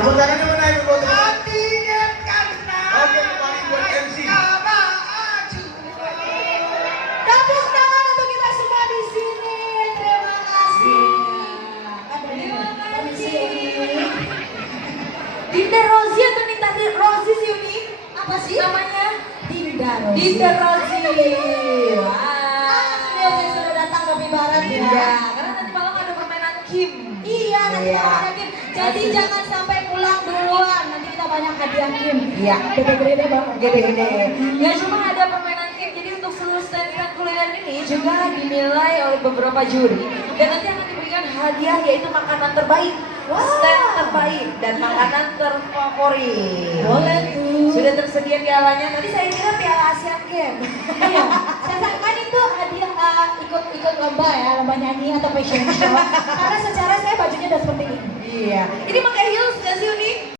Tepuk tangannya mana ibu buat hati dan karena. Oke, kembali buat MC. Tepuk tangan untuk kita semua di sini. Terima kasih. Terima kasih. Dinda Rozi atau Nita Rozi sih unik? Apa sih namanya? Dinda Rozi. Dinda Rozi. Wah. Saya sudah datang ke Barat ya. Karena nanti malam ada permainan Kim. Iya, nanti kita banyak Kim. Jadi jangan sampai pulang duluan. Nanti kita banyak hadiah Kim. Iya. Gede-gede deh bang. Gede-gede. Nggak cuma ada permainan Kim, jadi untuk seluruh stand-stand kuliah ini juga dinilai oleh beberapa juri. Dan nanti akan diberikan hadiah yaitu makanan terbaik, stand terbaik, dan makanan terfavorit. Boleh tuh. Sudah tersedia pialanya. Tadi saya kira piala Asian Games. Iya. Saya sangka itu hadiah ikut lomba ya, lomba nyanyi atau fashion show. Karena secara saya bajunya udah seperti ini. Iya. Ini pakai heels nggak sih Uni?